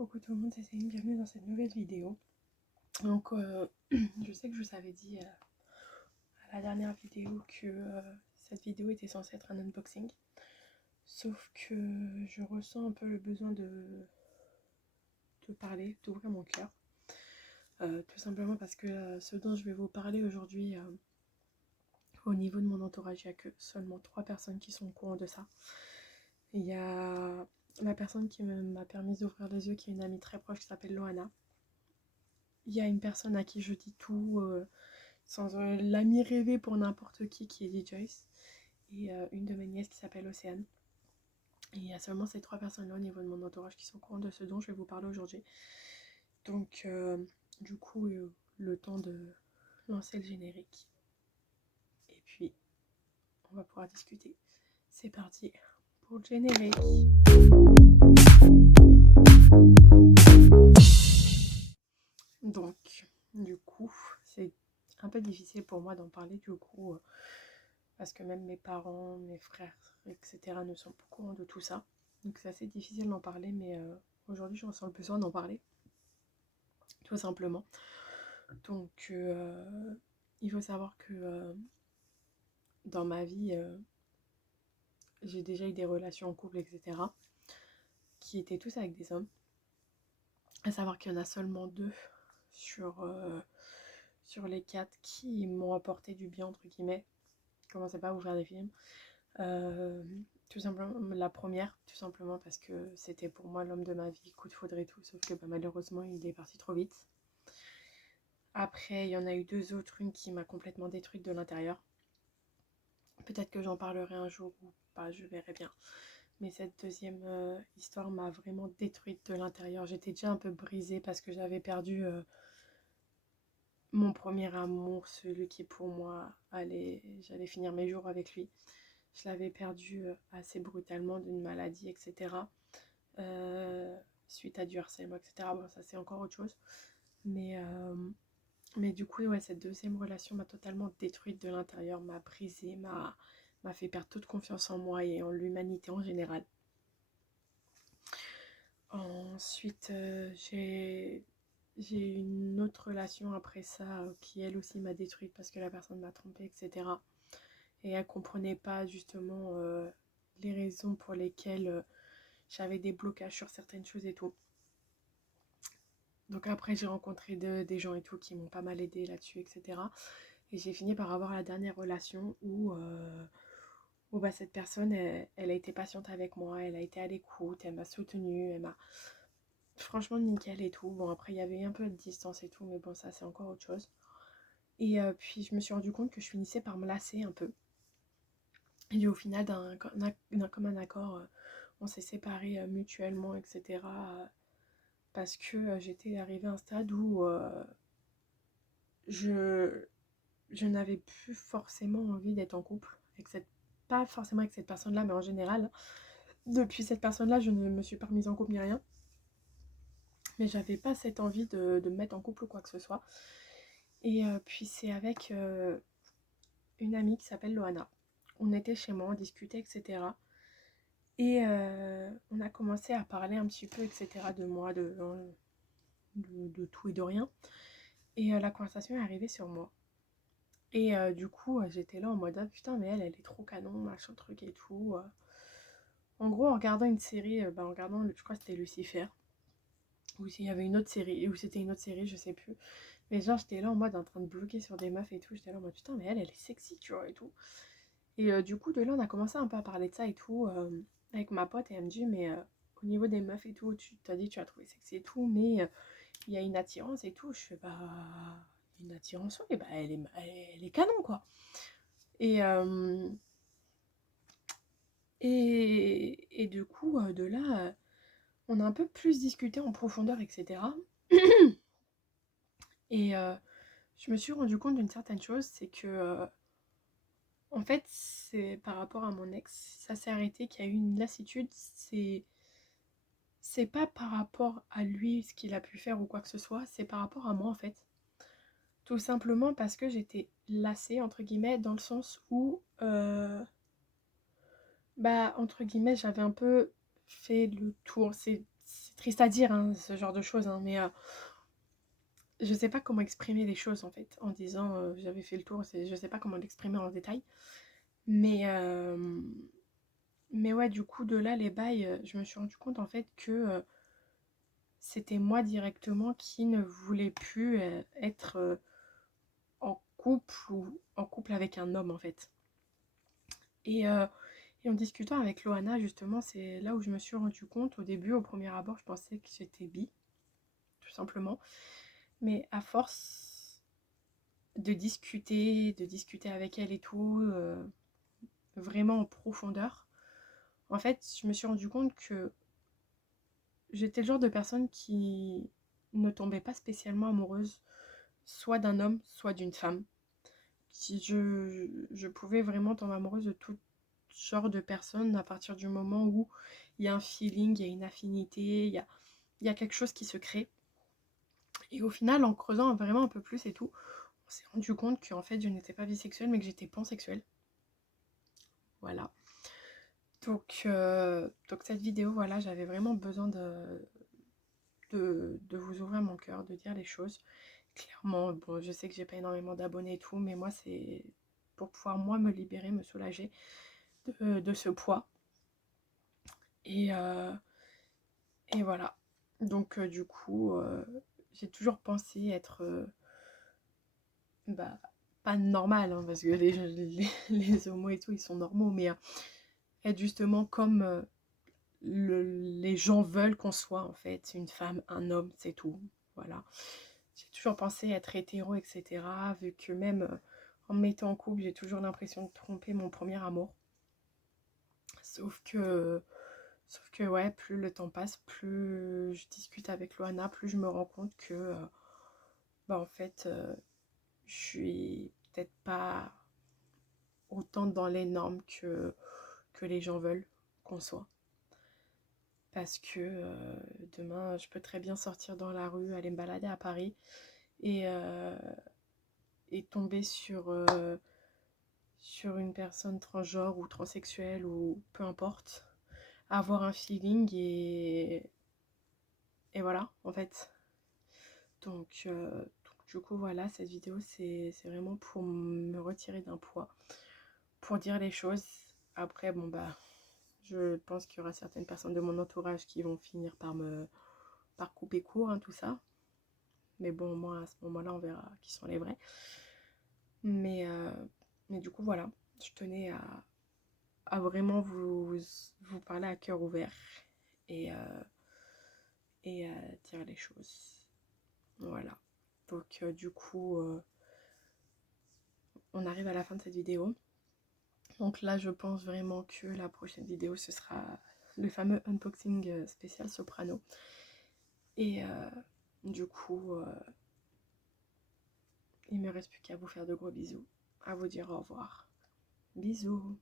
Coucou tout le monde, c'est Céline, bienvenue dans cette nouvelle vidéo. Donc, je sais que je vous avais dit à la dernière vidéo que cette vidéo était censée être un unboxing. Sauf que je ressens un peu le besoin de parler, d'ouvrir mon cœur. Tout simplement parce que ce dont je vais vous parler aujourd'hui, au niveau de mon entourage, il n'y a que seulement 3 personnes qui sont au courant de ça. Il y a la personne qui m'a permis d'ouvrir les yeux, qui est une amie très proche qui s'appelle Loana. Il y a une personne à qui je dis tout, sans l'ami rêvé pour n'importe qui est dit Joyce. Et une de mes nièces qui s'appelle Océane. Et il y a seulement ces 3 personnes-là au niveau de mon entourage qui sont au courant de ce dont je vais vous parler aujourd'hui. Donc, du coup, le temps de lancer le générique. Et puis, on va pouvoir discuter. C'est parti pour le générique. Donc, du coup, c'est un peu difficile pour moi d'en parler du coup, parce que même mes parents, mes frères, etc. ne sont pas au courant de tout ça. Donc c'est assez difficile d'en parler, mais aujourd'hui je ressens le besoin d'en parler, tout simplement. Donc il faut savoir que dans ma vie, j'ai déjà eu des relations en couple, etc. qui étaient tous avec des hommes. À savoir qu'il y en a seulement 2 sur les 4 qui m'ont apporté du bien, entre guillemets. Je commençais pas à ouvrir des films. Tout simplement, la première, tout simplement parce que c'était pour moi l'homme de ma vie, coup de foudre et tout, sauf que malheureusement il est parti trop vite. Après, il y en a eu 2 autres, une qui m'a complètement détruite de l'intérieur. Peut-être que j'en parlerai un jour ou pas, je verrai bien. Mais cette deuxième histoire m'a vraiment détruite de l'intérieur. J'étais déjà un peu brisée parce que j'avais perdu mon premier amour, celui qui pour moi j'allais finir mes jours avec lui. Je l'avais perdu assez brutalement d'une maladie, etc. Suite à du harcèlement, etc. Bon, ça c'est encore autre chose. Mais du coup, ouais, cette deuxième relation m'a totalement détruite de l'intérieur, m'a brisée, m'a fait perdre toute confiance en moi et en l'humanité en général. Ensuite, j'ai eu une autre relation après ça qui elle aussi m'a détruite parce que la personne m'a trompée, etc. Et elle comprenait pas justement les raisons pour lesquelles j'avais des blocages sur certaines choses et tout. Donc après j'ai rencontré des gens et tout qui m'ont pas mal aidé là-dessus, etc. Et j'ai fini par avoir la dernière relation où cette personne, elle a été patiente avec moi, elle a été à l'écoute, elle m'a soutenue, elle m'a... Franchement nickel et tout. Bon après il y avait un peu de distance et tout, mais bon ça c'est encore autre chose. Et puis je me suis rendu compte que je finissais par me lasser un peu. Et au final d'un commun accord, on s'est séparés mutuellement, etc. Parce que j'étais arrivée à un stade où je n'avais plus forcément envie d'être en couple pas forcément avec cette personne-là, mais en général. Depuis cette personne-là, je ne me suis pas remise en couple ni rien. Mais j'avais pas cette envie de me mettre en couple ou quoi que ce soit. Et puis c'est avec une amie qui s'appelle Loana. On était chez moi, on discutait, etc. Et on a commencé à parler un petit peu, etc. de moi, de tout et de rien. Et la conversation est arrivée sur moi. Et du coup, j'étais là en mode, ah putain, mais elle est trop canon, machin truc et tout. En gros, en regardant une série, je crois que c'était Lucifer, ou s'il y avait une autre série, ou c'était une autre série, je sais plus. Mais genre, j'étais là en mode en train de bloquer sur des meufs et tout. J'étais là en mode, putain, mais elle est sexy, tu vois, et tout. Et du coup, de là, on a commencé un peu à parler de ça et tout, avec ma pote, et elle me dit, mais au niveau des meufs et tout, tu t'as dit, tu as trouvé sexy et tout, mais il y a une attirance et tout. Je fais, bah, une attirance, oui, bah, elle est canon, quoi. Et, et du coup, de là, on a un peu plus discuté en profondeur, etc. Et je me suis rendu compte d'une certaine chose, c'est que, en fait, c'est par rapport à mon ex, ça s'est arrêté, qu'il y a eu une lassitude, c'est pas par rapport à lui, ce qu'il a pu faire ou quoi que ce soit, c'est par rapport à moi, en fait. Tout simplement parce que j'étais lassée, entre guillemets, dans le sens où, entre guillemets, j'avais un peu fait le tour. c'est triste à dire, hein, ce genre de choses, hein, mais je sais pas comment exprimer les choses en fait, en disant j'avais fait le tour, je sais pas comment l'exprimer en détail. Mais, mais ouais, du coup, de là, les bails, je me suis rendu compte en fait que c'était moi directement qui ne voulais plus être en couple ou en couple avec un homme en fait. Et, euh, et en discutant avec Loana, justement, c'est là où je me suis rendu compte. Au début, au premier abord, je pensais que j'étais bi, tout simplement. Mais à force de discuter avec elle et tout, vraiment en profondeur, en fait, je me suis rendu compte que j'étais le genre de personne qui ne tombait pas spécialement amoureuse, soit d'un homme, soit d'une femme. Si je pouvais vraiment tomber amoureuse de tout genre de personnes à partir du moment où il y a un feeling, il y a une affinité, il y a quelque chose qui se crée. Et au final, en creusant vraiment un peu plus et tout, on s'est rendu compte qu'en fait, je n'étais pas bisexuelle, mais que j'étais pansexuelle. Voilà. Donc cette vidéo, voilà, j'avais vraiment besoin de vous ouvrir mon cœur, de dire les choses. Clairement, bon, je sais que j'ai pas énormément d'abonnés et tout, mais moi, c'est pour pouvoir, moi, me libérer, me soulager de ce poids. Et, euh, et voilà. Donc, du coup, j'ai toujours pensé être bah, pas normal, hein, parce que les homos et tout, ils sont normaux, mais être justement comme les gens veulent qu'on soit, en fait, une femme, un homme, c'est tout. Voilà. J'ai toujours pensé être hétéro, etc. Vu que même en me mettant en couple, j'ai toujours l'impression de tromper mon premier amour. Sauf que, sauf que ouais, plus le temps passe, plus je discute avec Loana, plus je me rends compte que, bah en fait, je suis peut-être pas autant dans les normes que les gens veulent qu'on soit. Parce que demain, je peux très bien sortir dans la rue, aller me balader à Paris et, tomber sur une personne transgenre ou transsexuelle ou peu importe, avoir un feeling et voilà en fait. Donc du coup voilà, cette vidéo c'est vraiment pour me retirer d'un poids, pour dire les choses. Après bon bah je pense qu'il y aura certaines personnes de mon entourage qui vont finir par couper court, hein, tout ça. Mais bon, moi à ce moment-là on verra qui sont les vrais. Mais, euh, mais du coup voilà, je tenais à vraiment vous parler à cœur ouvert et, euh, et à dire les choses. Voilà. Donc du coup, on arrive à la fin de cette vidéo. Donc là, je pense vraiment que la prochaine vidéo, ce sera le fameux unboxing spécial Soprano. Et du coup, il me reste plus qu'à vous faire de gros bisous, à vous dire au revoir. Bisous.